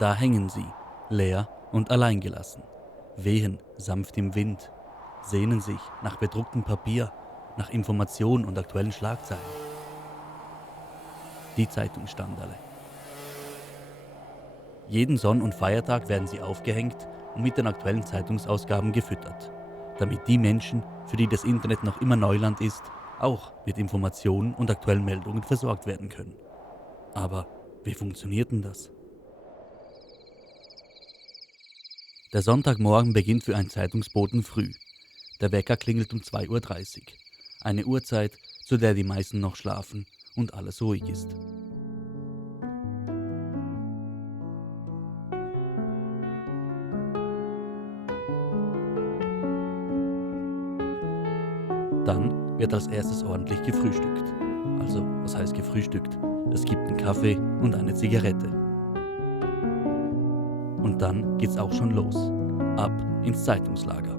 Da hängen sie, leer und alleingelassen, wehen sanft im Wind, sehnen sich nach bedrucktem Papier, nach Informationen und aktuellen Schlagzeilen. Die Zeitungsstanderle. Jeden Sonn- und Feiertag werden sie aufgehängt und mit den aktuellen Zeitungsausgaben gefüttert, damit die Menschen, für die das Internet noch immer Neuland ist, auch mit Informationen und aktuellen Meldungen versorgt werden können. Aber wie funktioniert denn das? Der Sonntagmorgen beginnt für einen Zeitungsboten früh. Der Wecker klingelt um 2:30 Uhr. Eine Uhrzeit, zu der die meisten noch schlafen und alles ruhig ist. Dann wird als erstes ordentlich gefrühstückt. Also, was heißt gefrühstückt? Es gibt einen Kaffee und eine Zigarette. Und dann geht's auch schon los. Ab ins Zeitungslager.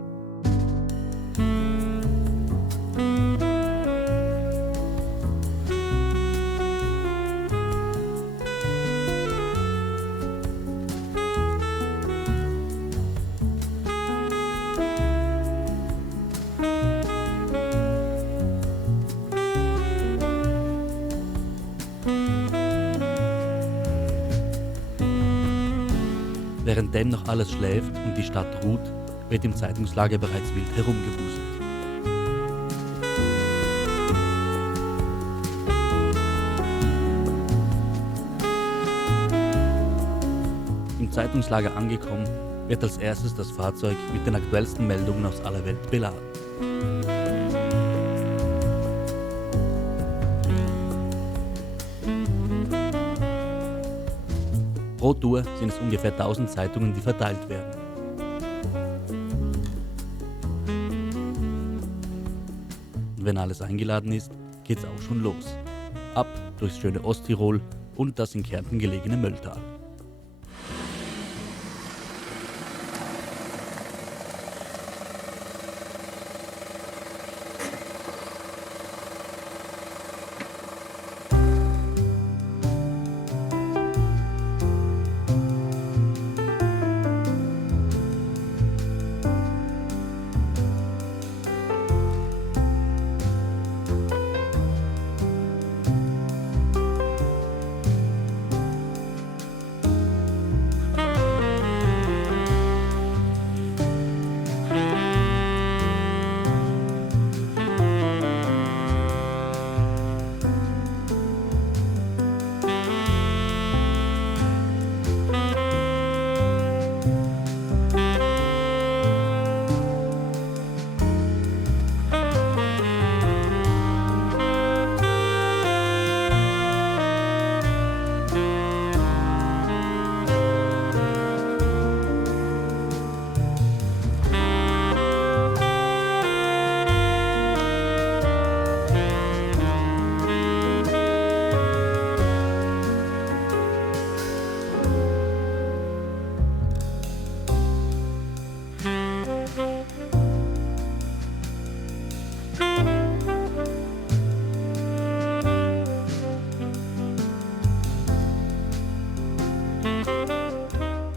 Währenddem noch alles schläft und die Stadt ruht, wird im Zeitungslager bereits wild herumgewuselt. Im Zeitungslager angekommen, wird als erstes das Fahrzeug mit den aktuellsten Meldungen aus aller Welt beladen. Pro Tour sind es ungefähr 1000 Zeitungen, die verteilt werden. Und wenn alles eingeladen ist, geht's auch schon los. Ab durchs schöne Osttirol und das in Kärnten gelegene Mölltal.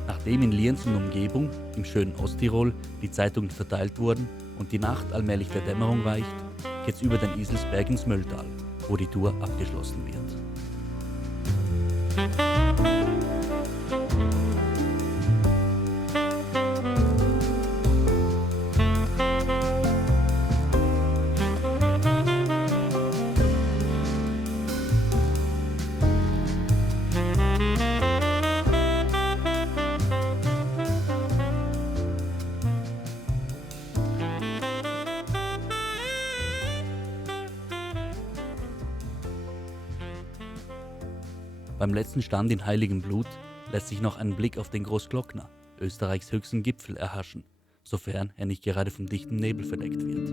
Nachdem in Lienz und Umgebung, im schönen Osttirol, die Zeitungen verteilt wurden und die Nacht allmählich der Dämmerung weicht, geht's über den Iselsberg ins Mölltal, wo die Tour abgeschlossen wird. Beim letzten Stand in heiligem Blut lässt sich noch ein Blick auf den Großglockner, Österreichs höchsten Gipfel, erhaschen, sofern er nicht gerade vom dichten Nebel verdeckt wird.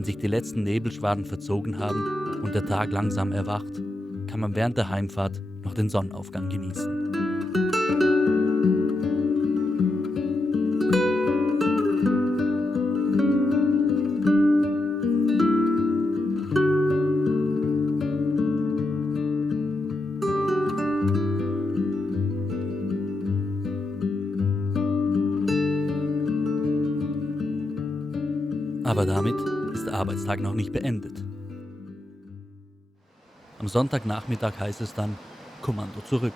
Wenn sich die letzten Nebelschwaden verzogen haben und der Tag langsam erwacht, kann man während der Heimfahrt noch den Sonnenaufgang genießen. Aber damit ist der Arbeitstag noch nicht beendet. Am Sonntagnachmittag heißt es dann Kommando zurück.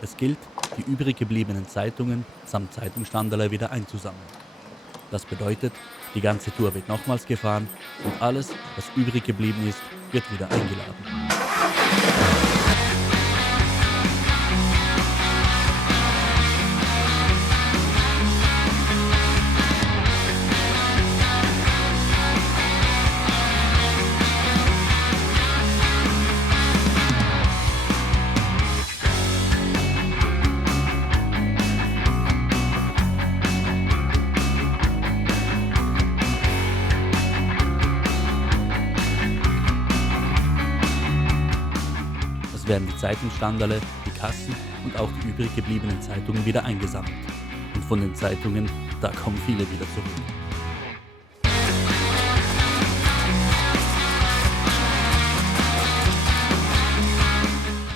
Es gilt, die übrig gebliebenen Zeitungen samt Zeitungsstanderler wieder einzusammeln. Das bedeutet, die ganze Tour wird nochmals gefahren und alles, was übrig geblieben ist, wird wieder eingeladen. Es werden die Zeitungsstanderle, die Kassen und auch die übrig gebliebenen Zeitungen wieder eingesammelt. Und von den Zeitungen, da kommen viele wieder zurück.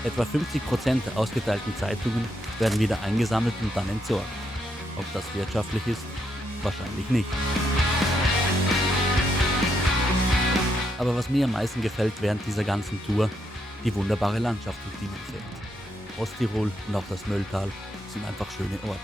Etwa 50% der ausgeteilten Zeitungen werden wieder eingesammelt und dann entsorgt. Ob das wirtschaftlich ist? Wahrscheinlich nicht. Aber was mir am meisten gefällt während dieser ganzen Tour, die wunderbare Landschaft, durch die man fährt. Osttirol und auch das Mölltal sind einfach schöne Orte.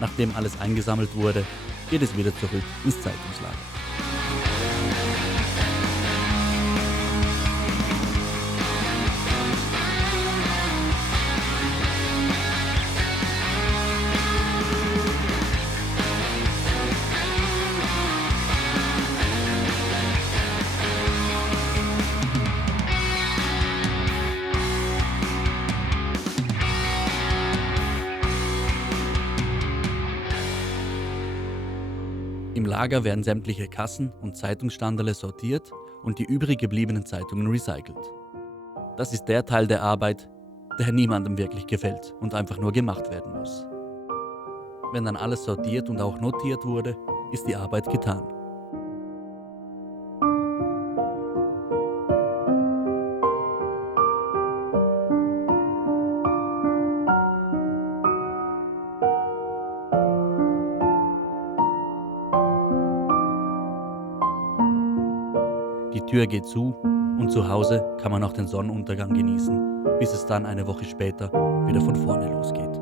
Nachdem alles eingesammelt wurde, geht es wieder zurück ins Zeitungslager. Im Lager werden sämtliche Kassen und Zeitungsstanderle sortiert und die übrig gebliebenen Zeitungen recycelt. Das ist der Teil der Arbeit, der niemandem wirklich gefällt und einfach nur gemacht werden muss. Wenn dann alles sortiert und auch notiert wurde, ist die Arbeit getan. Die Tür geht zu und zu Hause kann man auch den Sonnenuntergang genießen, bis es dann eine Woche später wieder von vorne losgeht.